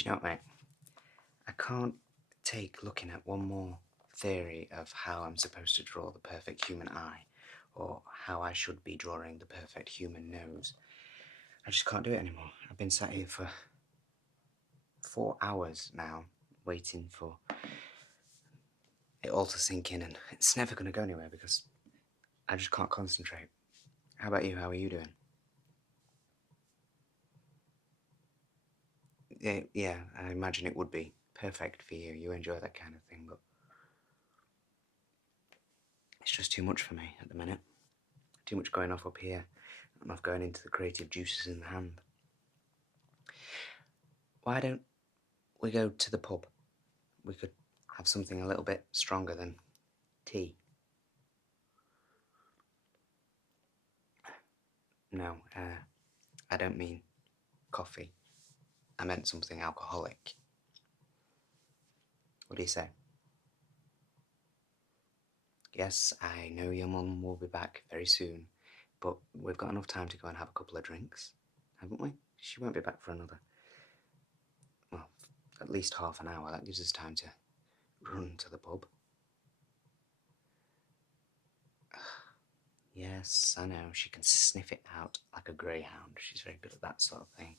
Do you know what, mate? I can't take looking at one more theory of how I'm supposed to draw the perfect human eye, or how I should be drawing the perfect human nose. I just can't do it anymore. I've been sat here for 4 hours now, waiting for it all to sink in, and it's never going to go anywhere because I just can't concentrate. How about you? How are you doing? Yeah, I imagine it would be perfect for you. You enjoy that kind of thing, but it's just too much for me at the minute. Too much going off up here, not enough going into the creative juices in the hand. Why don't we go to the pub? We could have something a little bit stronger than tea. No, I don't mean coffee. I meant something alcoholic. What do you say? Yes, I know your mum will be back very soon, but we've got enough time to go and have a couple of drinks, haven't we? She won't be back for another, well, at least half an hour. That gives us time to run to the pub. Yes, I know, she can sniff it out like a greyhound. She's very good at that sort of thing.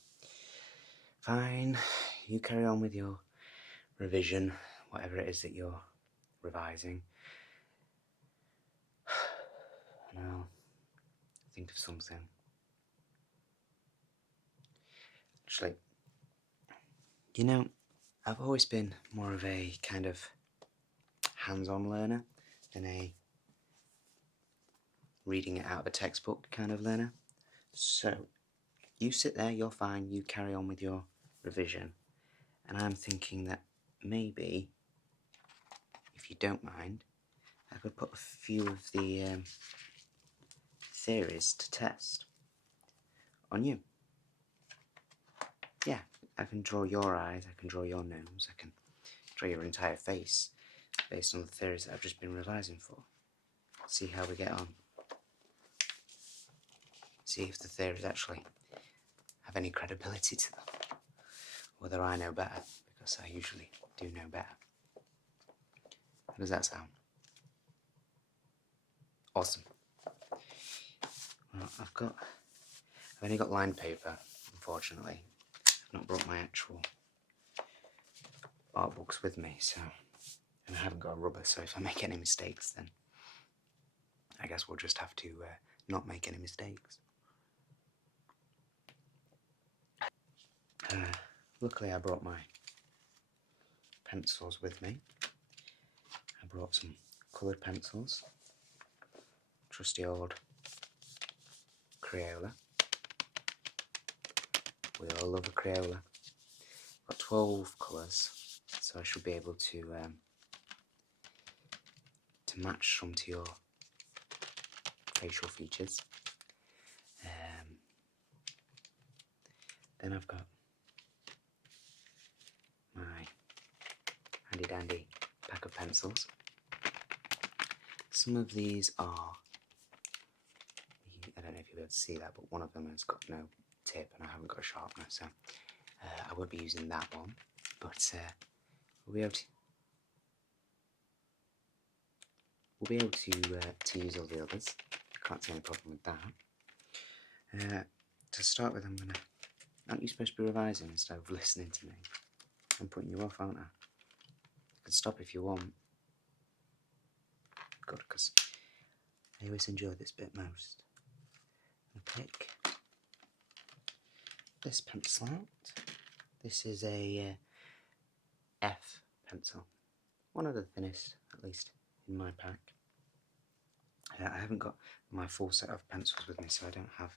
Fine, you carry on with your revision, whatever it is that you're revising. And I'll think of something. Actually, you know, I've always been more of a kind of hands-on learner than a reading it out of a textbook kind of learner. So, you sit there, you're fine, you carry on with your revision. And I'm thinking that maybe, if you don't mind, I could put a few of the theories to test on you. Yeah, I can draw your eyes, I can draw your nose, I can draw your entire face based on the theories that I've just been revising for. See how we get on. See if the theories actually have any credibility to them. Whether I know better, because I usually do know better. How does that sound? Awesome. Well, I've only got lined paper, unfortunately. I've not brought my actual art books with me, so, and I haven't got a rubber, so if I make any mistakes, then I guess we'll just have to not make any mistakes. Luckily I brought my pencils with me. I brought some coloured pencils, trusty old CRAYOLA. We all love a CRAYOLA. I've got 12 colours, so I should be able to match some to your facial features. Then I've got my handy dandy pack of pencils. Some of these are, I don't know if you'll be able to see that, but one of them has got no tip and I haven't got a sharpener, so I won't be using that one, but we'll be able to use all the others. Can't see any problem with that. To start with, aren't you supposed to be revising instead of listening to me? I'm putting you off, aren't I? You can stop if you want. Good, because I always enjoy this bit most. I'll pick this pencil out. This is a F pencil. One of the thinnest, at least in my pack. I haven't got my full set of pencils with me, so I don't have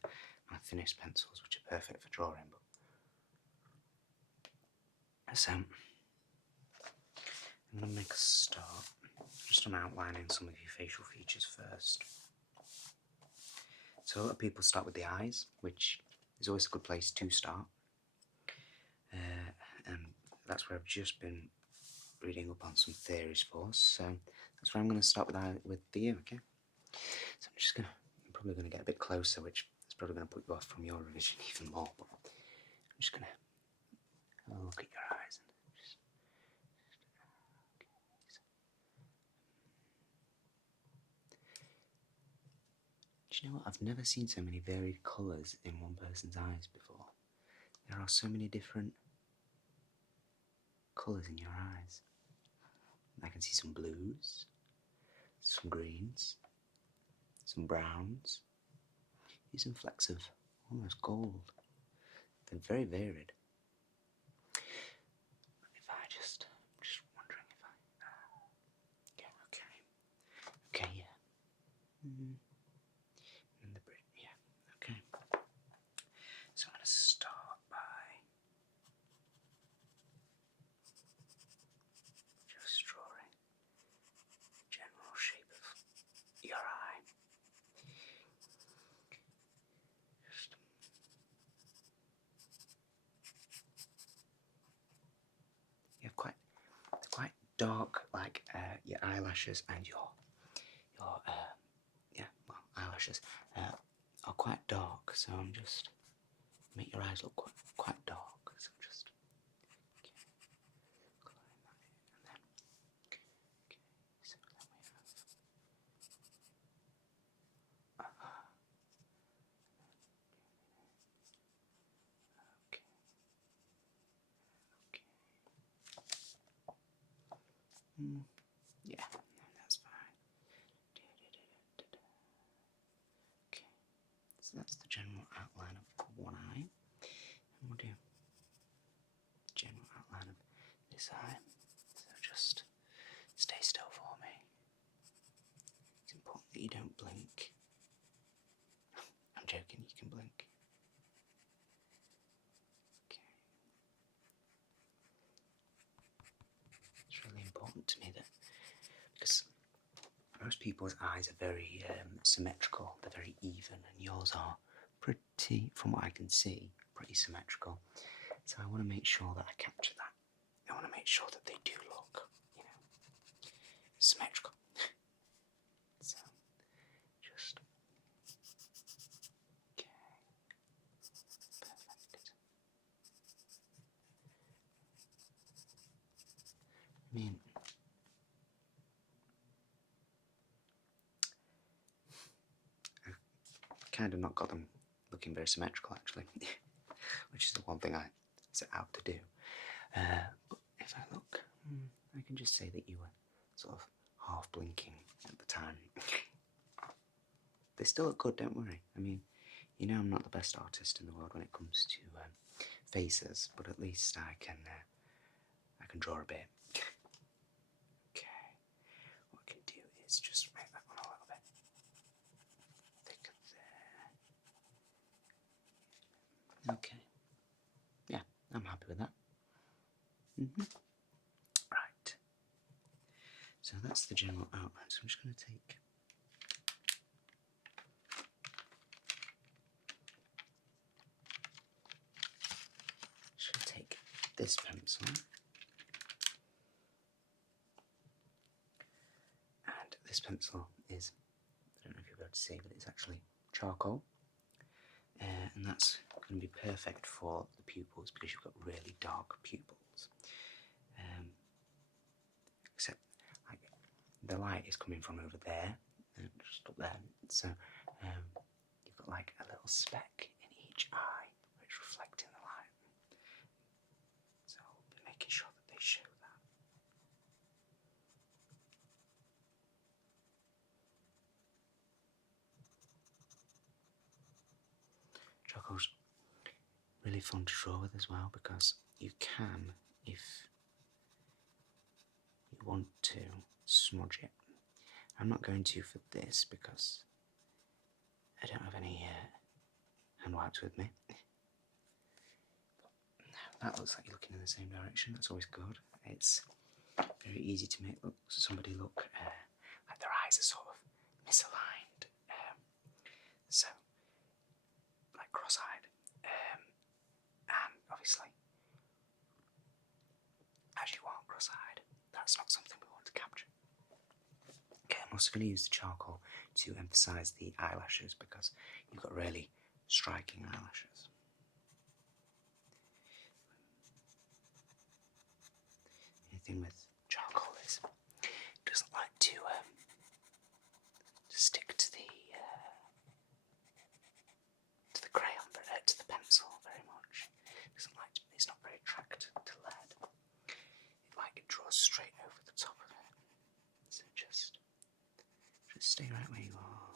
my thinnest pencils, which are perfect for drawing. So, I'm going to make a start, just on outlining some of your facial features first. So a lot of people start with the eyes, which is always a good place to start. And that's where I've just been reading up on some theories for, so that's where I'm going to start with for you, okay? So I'm probably going to get a bit closer, which is probably going to put you off from your revision even more, but I'm just going to have a look at your eyes. Do you know what? I've never seen so many varied colours in one person's eyes before. There are so many different colours in your eyes. I can see some blues, some greens, some browns, some flecks of almost gold. They're very varied. If I just wondering if I, yeah, okay, yeah. And the bridge, yeah, okay. So I'm going to start by just drawing the general shape of your eye. Just you have quite dark, like your eyelashes and your eyelashes are quite dark. So I'm just make your eyes look quite dark. So I'm just colouring that in, and then so then we have yeah, no, that's fine. Okay, so that's the general outline of one eye, and we'll do the general outline of this eye. So just stay still for me. It's important that you don't blink. I'm joking, you can blink. Okay. It's really important to me that, because most people's eyes are very symmetrical, they're very even, and yours are pretty, from what I can see, pretty symmetrical. So I want to make sure that I capture that. I want to make sure that they do look, symmetrical. So, just, okay, perfect. I mean, I've kind of not got them looking very symmetrical, actually, which is the one thing I set out to do. But if I look, I can just say that you were sort of half blinking at the time. They still look good, don't worry. I mean, I'm not the best artist in the world when it comes to faces, but at least I can draw a bit. Okay, what I can do is just make that one a little bit thicker there. Okay, yeah, I'm happy with that. Right, so that's the general outline, so I'm just going to take this pencil, and this pencil is, I don't know if you'll be able to see, but it's actually charcoal, and that's going to be perfect for the pupils because you've got really dark pupils. Except like the light is coming from over there, just up there, so you've got like a little speck in each eye which is reflecting the light. So I'll be making sure that they show that. Charcoal's really fun to draw with as well because you can, if you want to, smudge it. I'm not going to for this because I don't have any hand wipes with me. That looks like you're looking in the same direction. That's always good. It's very easy to make somebody look like their eyes are sort of misaligned. So, like cross-eyed. And obviously, as you are cross-eyed, that's not something we want to capture. Okay, I'm also going to use the charcoal to emphasise the eyelashes because you've got really striking eyelashes. thing with charcoal is it doesn't like to stick to the crayon, to the pencil very much. It doesn't like to, it's not very attracted to lead. It draws straight over the top of it. So just stay right where you are.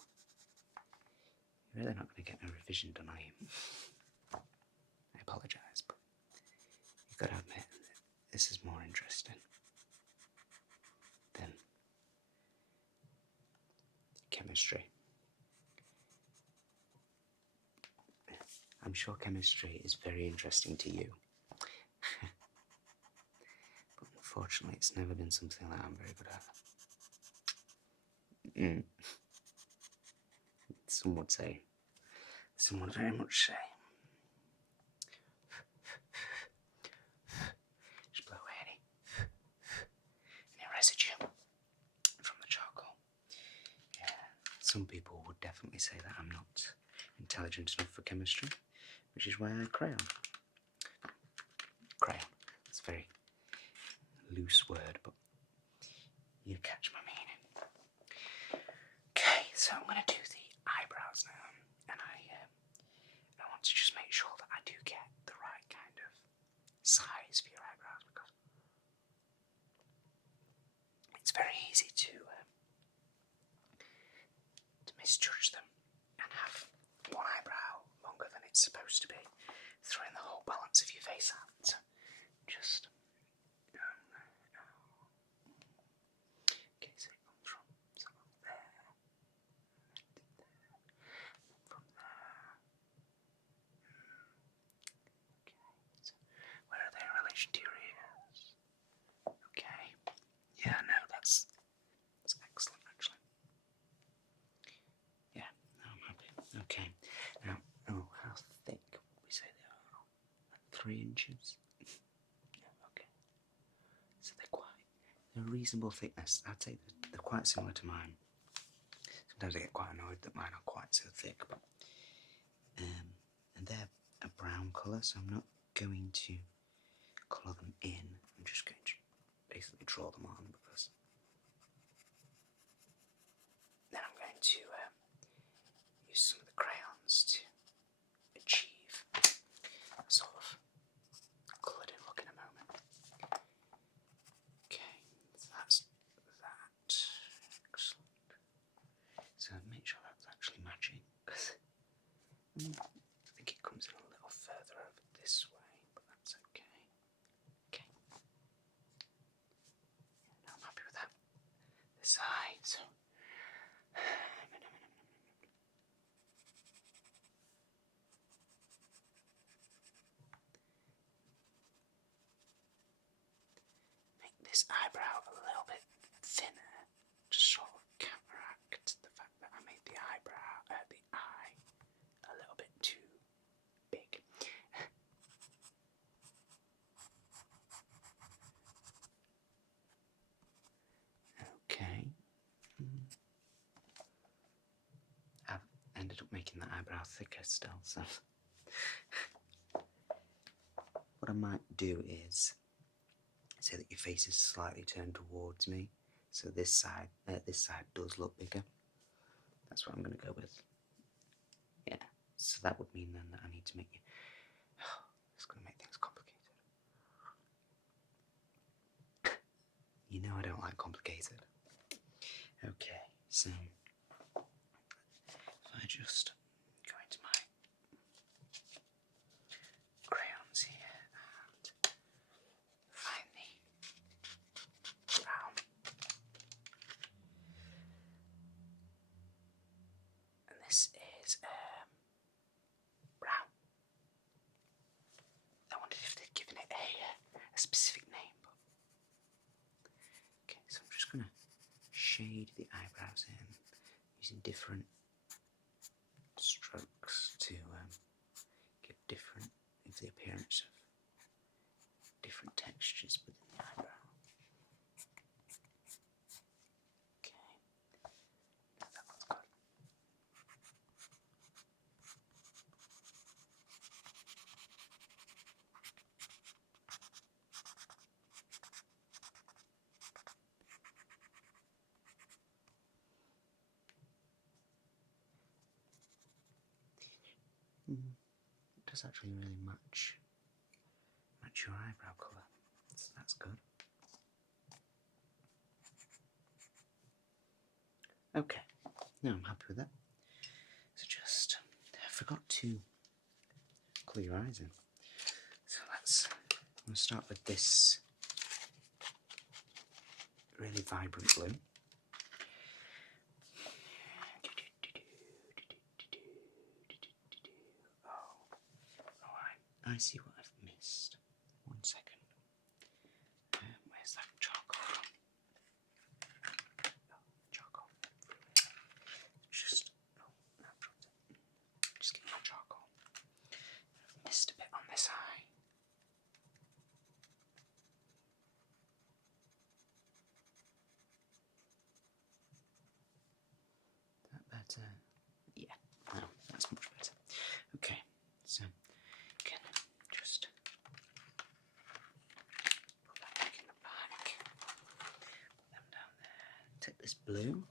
You're really not going to get no revision done, are you? I apologise, but you've got to admit that this is more interesting than chemistry. I'm sure chemistry is very interesting to you. But unfortunately, it's never been something that I'm very good at. Some would say. Some would very much say. Just blow away any residue from the charcoal. Yeah, some people would definitely say that I'm not intelligent enough for chemistry, which is why I crayon. Crayon. It's a very loose word, but you catch my meaning. Okay, so I'm going to do the eyebrows now, and I want to just make sure that I do get the right kind of size for your eyebrows, because it's very easy to misjudge them and have one eyebrow longer than it's supposed to be, throwing the whole balance of your face out. So just okay, so it comes from there, from there. Okay, so where are they in relation to your ears? Okay, yeah, no, that's excellent, actually. Yeah, I'm happy. Okay, now, how thick would we say they are? Like 3 inches? Yeah, okay. So they're a reasonable thickness. I'd say they're quite similar to mine. Sometimes I get quite annoyed that mine are quite so thick, but and they're a brown colour, so I'm not going to colour them in. I'm just going to basically draw them on, because then I'm going to use some of the crayons to achieve a sort of coloured in look in a moment. Okay, so that's that. Excellent. So make sure that's actually matching, because I think it comes in a little further over this way, but that's okay. Okay. Now I'm happy with that. This eye, so make this eyebrow a little bit thinner to sort of counteract the fact that I made the eye a little bit too big. Okay. I've ended up making the eyebrow thicker still, so what I might do is say that your face is slightly turned towards me, so this side does look bigger. That's what I'm going to go with. Yeah, so that would mean then that I need to make you... it's going to make things complicated. You know I don't like complicated. Okay, so if I just go into my crayons here and find the brown, and this is brown. I wondered if they'd given it a specific name, but okay, so I'm just going to shade the eyebrows in using different strokes to give different of the appearance of different textures within the eyebrow. Okay, that looks good. It does actually really match your eyebrow colour, so that's good. Okay, now I'm happy with that. So just, I forgot to colour your eyes in. So I'm going to start with this really vibrant blue. Oh, I see what I've missed. 1 second. Where's that charcoal? Charcoal. Just get my charcoal. I've missed a bit on this eye. Is that better? Yeah, no, that's much better. Okay, so again, just put that back in the back. Put them down there. Take this blue.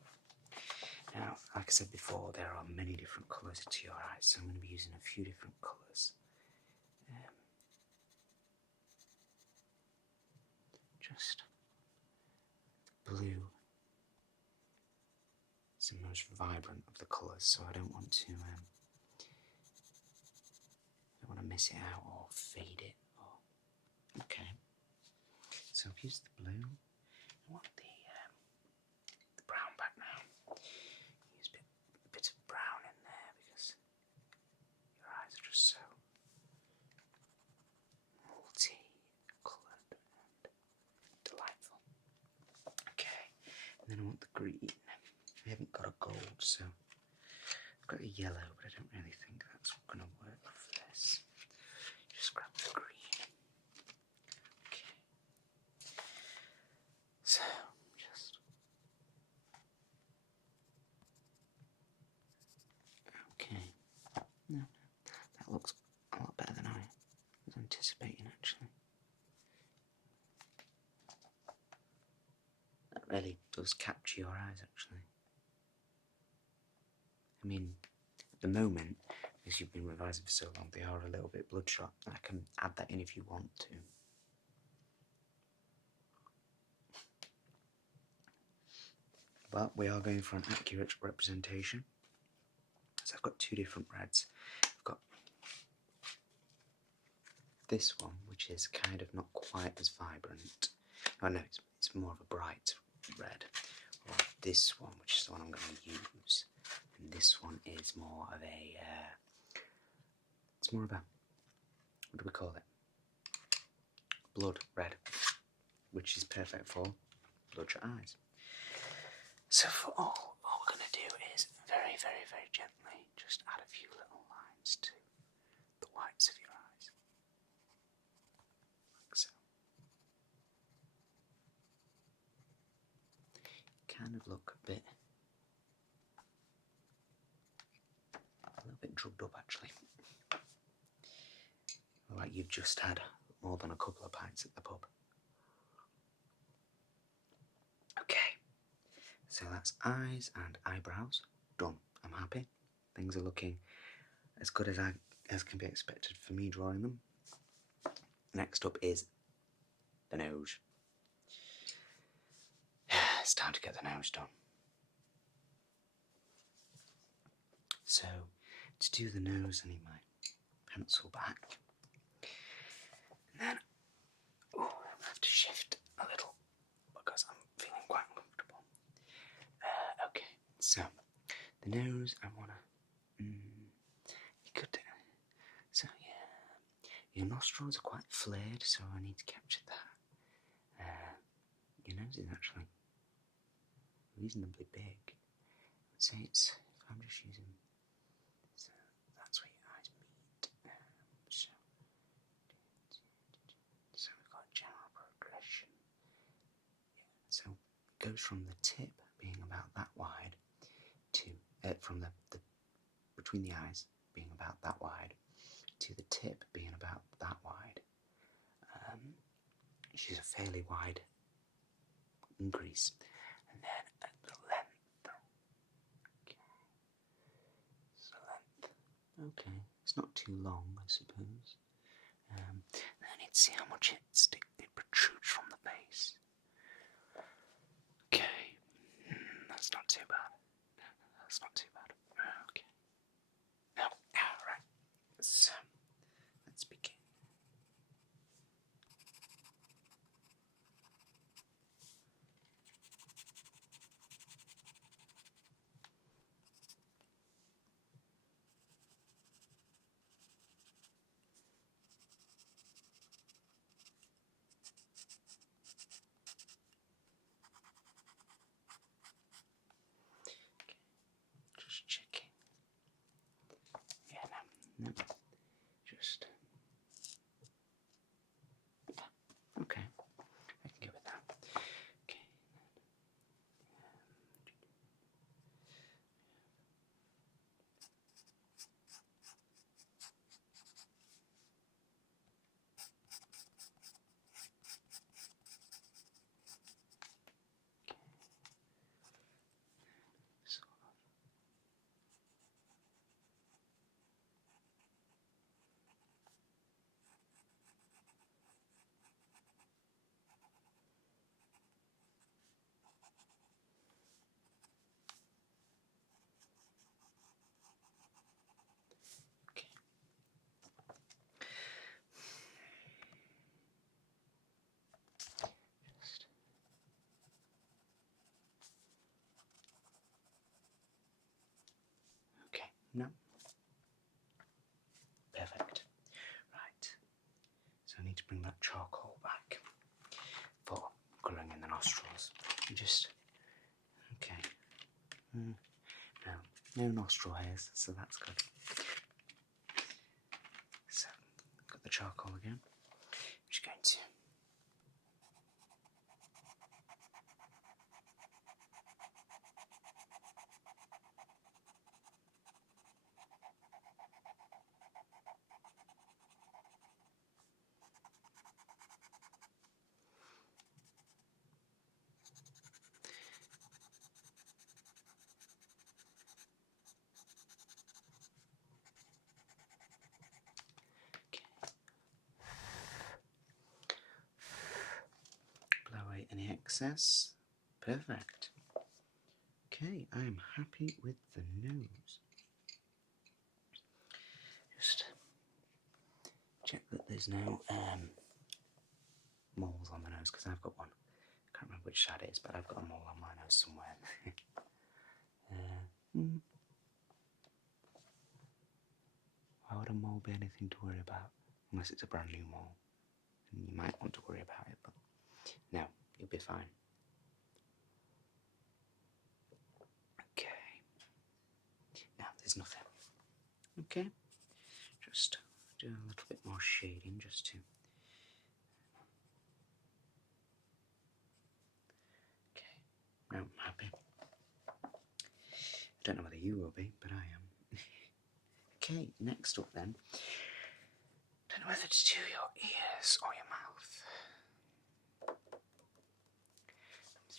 Now, like I said before, there are many different colours to your eyes, so I'm going to be using a few different colours. Just blue is the most vibrant of the colours, so I don't want to miss it out or fade it. Okay, so I've used the blue. I want the brown back now. Use a bit of brown in there because your eyes are just so multi-coloured and delightful. Okay, and then I want the green. I haven't got a gold, so I've got a yellow, but I don't really think that's going to work for this. Just grab the green. Okay. So, just... Okay. No, that looks a lot better than I was anticipating, actually. That really does capture your eyes, actually. I mean, at the moment, because you've been revising for so long, they are a little bit bloodshot. I can add that in if you want to. But we are going for an accurate representation. So I've got two different reds. I've got this one, which is kind of not quite as vibrant. Oh no, it's more of a bright red. Or this one, which is the one I'm going to use. And this one is more of a, it's more of a, what do we call it? Blood red, which is perfect for bloodshot eyes. So for all we're going to do is very, very, very gently just add a few little lines to the whites of your eyes. Like so. Kind of look a little bit drugged up, actually. Like you've just had more than a couple of pints at the pub. Okay, so that's eyes and eyebrows done. I'm happy. Things are looking as good as can be expected for me drawing them. Next up is the nose. It's time to get the nose done. So, to do the nose, I need my pencil back. And then, I have to shift a little because I'm feeling quite uncomfortable. Okay, so the nose, I wanna. You could. So yeah, your nostrils are quite flared, so I need to capture that. Your nose is actually reasonably big. I would say it's. If I'm just using. So that's where your eyes meet. So we've got general progression. Yeah, so it goes from the tip being about that wide to from the between the eyes being about that wide to the tip being about that wide. Which is a fairly wide increase, and then at the length. Okay. So length. Okay, it's not too long, I suppose. I need to see how much it protrudes from the base. Okay, that's not too bad. That's not too bad. Okay. Now, right. So, let's begin. Just checking. Yeah, no, just. Okay, I can go with that. Okay. Sort of. Okay. Just. Okay, no. Perfect. Right. So I need to bring that charcoal back for colouring in the nostrils. You just. Okay. No nostril hairs, so that's good. So, got the charcoal again. I'm just going to. Blow away any excess. Perfect. Okay, I am happy with the nose. Just check that there's no moles on the nose, because I've got one. I can't remember which side it is, but I've got a mole on my nose somewhere. Why would a mole be anything to worry about? Unless it's a brand new mole. And you might want to worry about it, but no, you'll be fine. Okay. Now, there's nothing. Okay. Just do a little bit more shading just to. Okay. Now I'm happy. I don't know whether you will be, but I am. Okay, next up then. Don't know whether to do your ears or your mouth.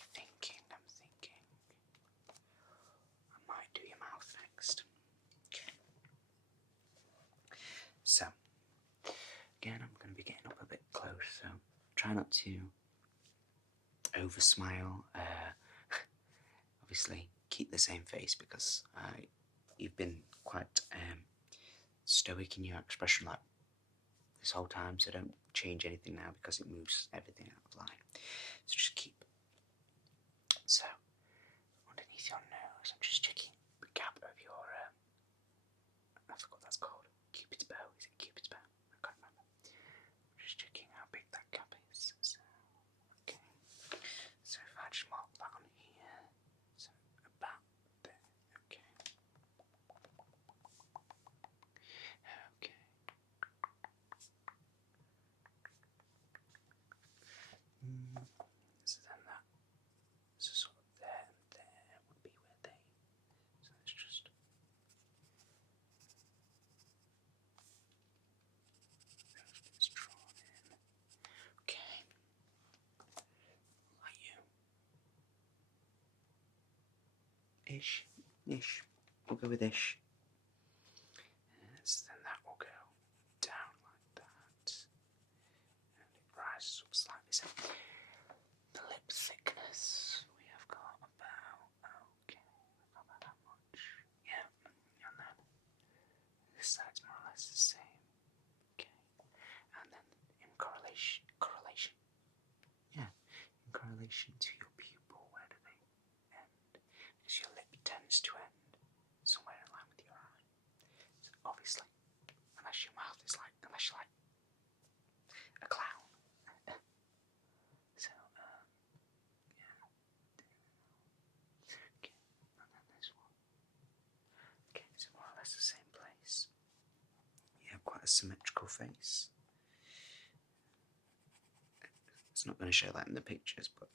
I'm thinking. I might do your mouth next. Okay. So, again, I'm going to be getting up a bit close, so try not to over smile. Obviously, keep the same face because you've been quite stoic in your expression like this whole time, so don't change anything now because it moves everything out of line. So just keep. So, underneath your nose, I'm just checking the gap of your. I forgot what that's called. Cupid's bow. Is it Cupid's bow? I can't remember. Just checking how big that gap is. So, okay. So if I just mark that on here, so about there. Okay. Okay. So then that. So sort of there and there would be where they. So let's just. It's drawn in. Okay. Like you. Ish. We'll go with ish. So then that will go down like that, and it rises up slightly. So the lip thickness we have got about that much. Yeah, and then this side's more or less the same. Okay, and then in correlation. Yeah, in correlation to your pupil, where do they end? Because your lip tends to end somewhere in line with your eye. So obviously, unless you're like a clown. So, yeah. Okay, and then this one. Okay, so more or less the same place. You have quite a symmetrical face. It's not going to show that in the pictures, but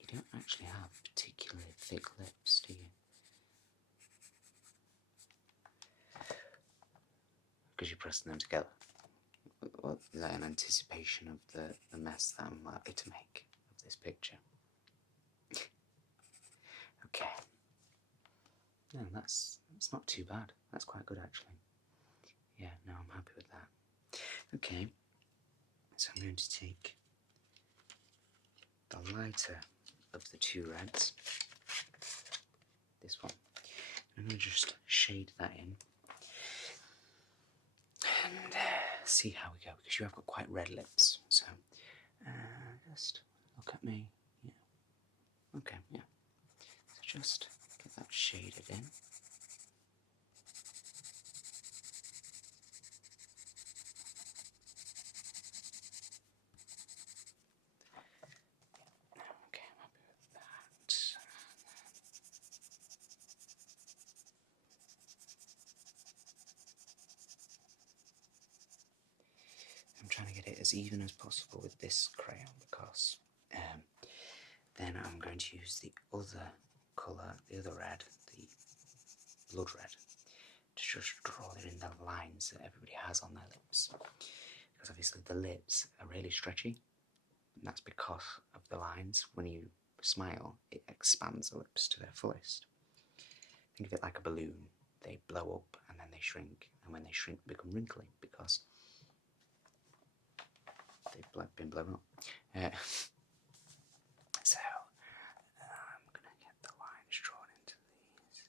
you don't actually have particularly thick lips, do you? Because you're pressing them together. Well, is that in anticipation of the mess that I'm likely to make of this picture? Okay. No, that's not too bad. That's quite good, actually. Yeah, no, I'm happy with that. Okay, so I'm going to take the lighter of the two reds, this one, and I'm going to just shade that in and see how we go, because you have got quite red lips. So just look at me. Yeah. Okay, yeah. So just get that shaded in. Okay, I'm happy with that. I'm trying to get it as even as possible with this crayon, because then I'm going to use the other colour, the other red, the blood red, to just draw it in the lines that everybody has on their lips. Because obviously the lips are really stretchy, and that's because of the lines. When you smile, it expands the lips to their fullest. Think of it like a balloon. They blow up and then they shrink, and when they shrink, they become wrinkly because they've been blown up. So I'm going to get the lines drawn into these.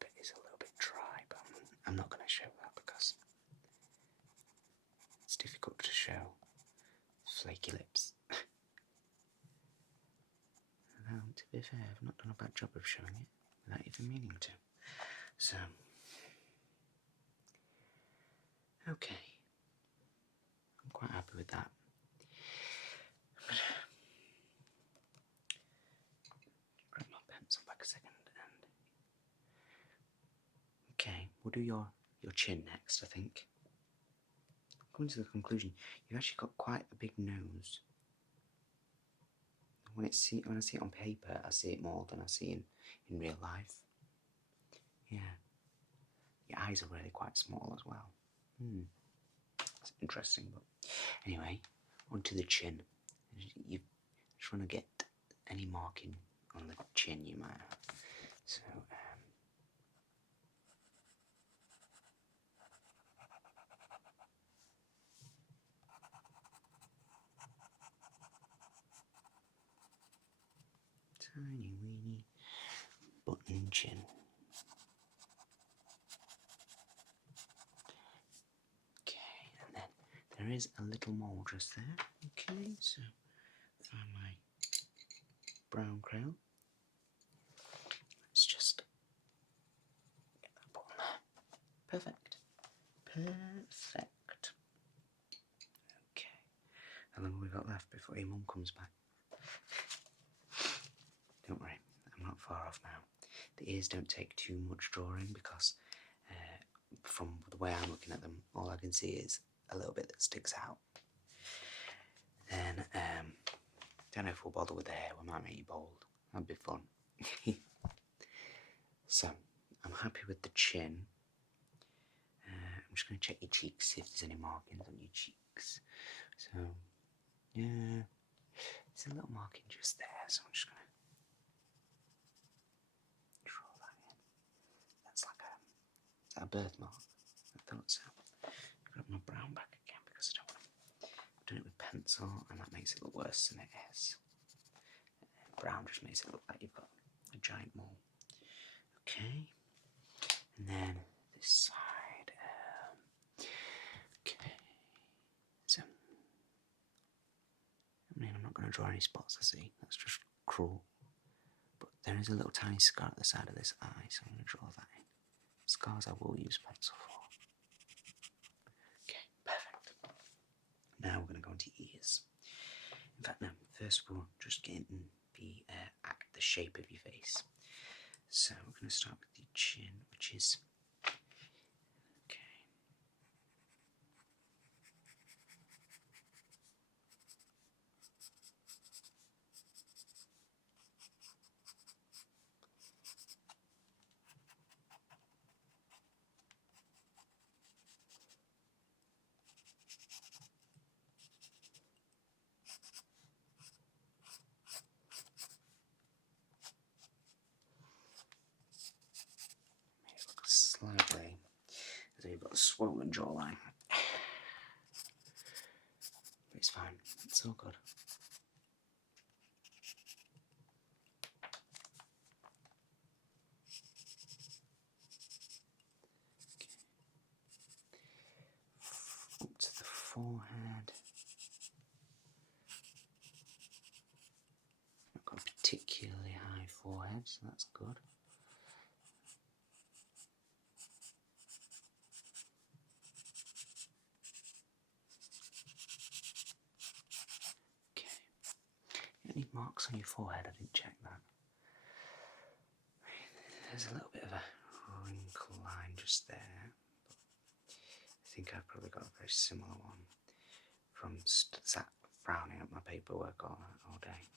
Lip is a little bit dry, but I'm not going to show that because it's difficult to show flaky lips. Well, to be fair, I've not done a bad job of showing it without even meaning to. So, okay, I'm quite happy with that. Grab my pencil back a second and okay, we'll do your chin next, I think. I'm coming to the conclusion you've actually got quite a big nose. When I see it on paper, I see it more than I see in real life. Yeah. Your eyes are really quite small as well. It's interesting, but anyway, onto the chin. You just want to get any marking on the chin you might have. So, tiny weeny button chin. Okay, and then there is a little mole just there. Okay, so find my brown crayon. Let's just get that button there. Perfect. Perfect. Okay. How long have we got left before your mum comes back? Don't worry, I'm not far off now. The ears don't take too much drawing because from the way I'm looking at them, all I can see is a little bit that sticks out. Then, don't know if we'll bother with the hair, we might make you bald. That'd be fun. So, I'm happy with the chin. I'm just going to check your cheeks, see if there's any markings on your cheeks. So, yeah, there's a little marking just there, so I'm just going to draw that in. That's like is that a birthmark? I thought so. I've got my brown back again because I don't want to do it with pencil, and that makes it look worse than it is. Brown just makes it look like you've got a giant mole. Okay, and then this side. Okay, so I mean, I'm not going to draw any spots. I see. That's just cruel. But there is a little tiny scar at the side of this eye, so I'm going to draw that in. Scars I will use pencil for. Okay, perfect. Now we're going to go into ears. In fact, no. First of all, just getting the shape of your face. So we're going to start with the chin, which is okay. It looks slightly as though you've got a swollen jawline. But it's fine. It's all good. Up to the forehead. I've got a particularly high forehead, so that's good. Okay. Any marks on your forehead? I didn't check that. There's a little bit of a wrinkle line just there. I think I've probably got a very similar one from sat frowning at my paperwork all day.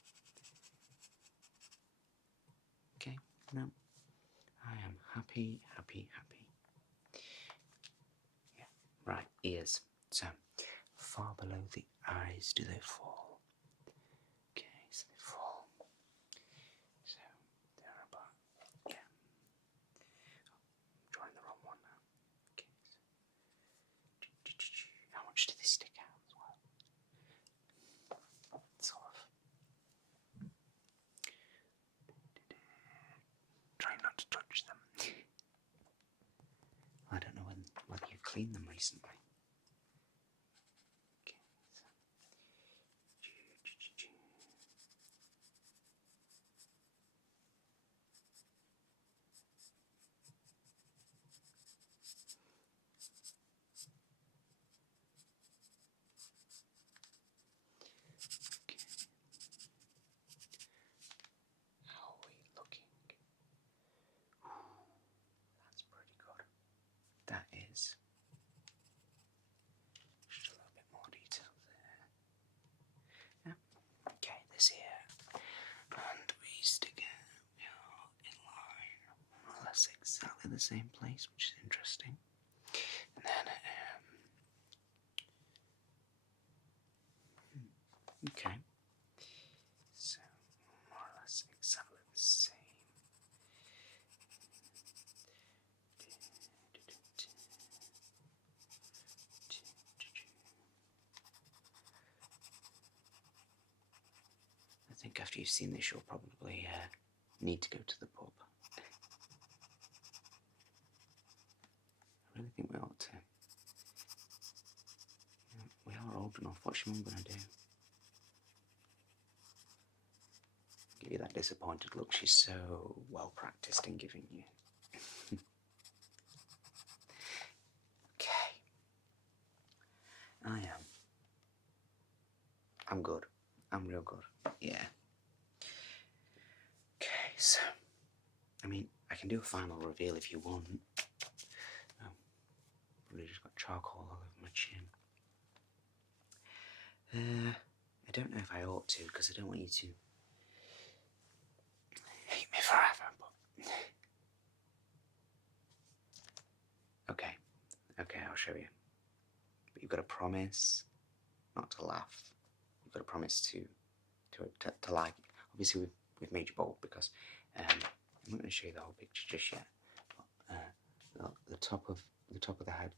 Okay, no, I am happy. Yeah, right, ears. So, far below the eyes do they fall? Okay, so they fall. So, they're about, yeah. I'm drawing the wrong one now. Okay, so, how much do they stick out as well? Sort of. Try not to touch them. I don't know whether you've cleaned them recently. Okay, so. Okay. How are we looking? Ooh, that's pretty good. That is just a little bit more detail there. Yeah. Okay, this here. And we stick it, we are in line, more or less exactly the same place, which is interesting. And then, okay. So, more or less exactly the same. I think after you've seen this, you'll probably need to go to the pub. I really think we ought to. We are old enough. What's your mum going to do? give you that disappointed look she's so well practiced in giving you. Okay. I'm good. I'm real good. Yeah. Okay, so, I mean, I can do a final reveal if you want. Oh, really just got charcoal all over my chin. I don't know if I ought to, because I don't want you to hate me forever, but... Okay, I'll show you. But you've got to promise not to laugh. You've got to promise to like. Obviously, we've made you bold because I'm not going to show you the whole picture just yet. But, the top of the head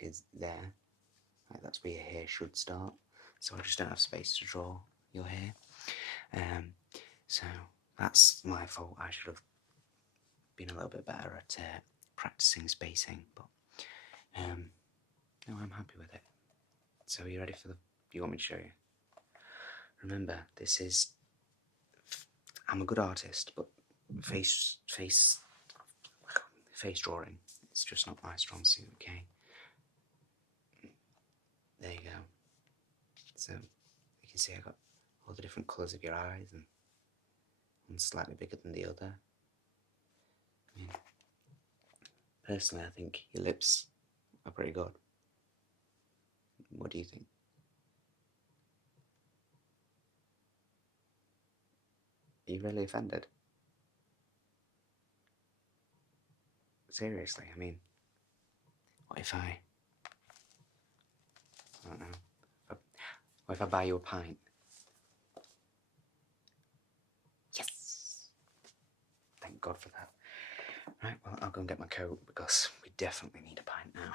is there. Like, that's where your hair should start. So I just don't have space to draw your hair. So that's my fault. I should have been a little bit better at practicing spacing, but no, I'm happy with it. So are you ready for you want me to show you? Remember, this is, I'm a good artist, but face drawing, it's just not my strong suit, okay? There you go. So you can see I got all the different colours of your eyes, and one's slightly bigger than the other. I mean, personally, I think your lips are pretty good. What do you think? Are you really offended? Seriously, I mean, what if I don't know, what if I buy you a pint? Yes! Thank God for that. Right, well, I'll go and get my coat because we definitely need a pint now.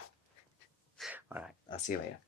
Alright, I'll see you later.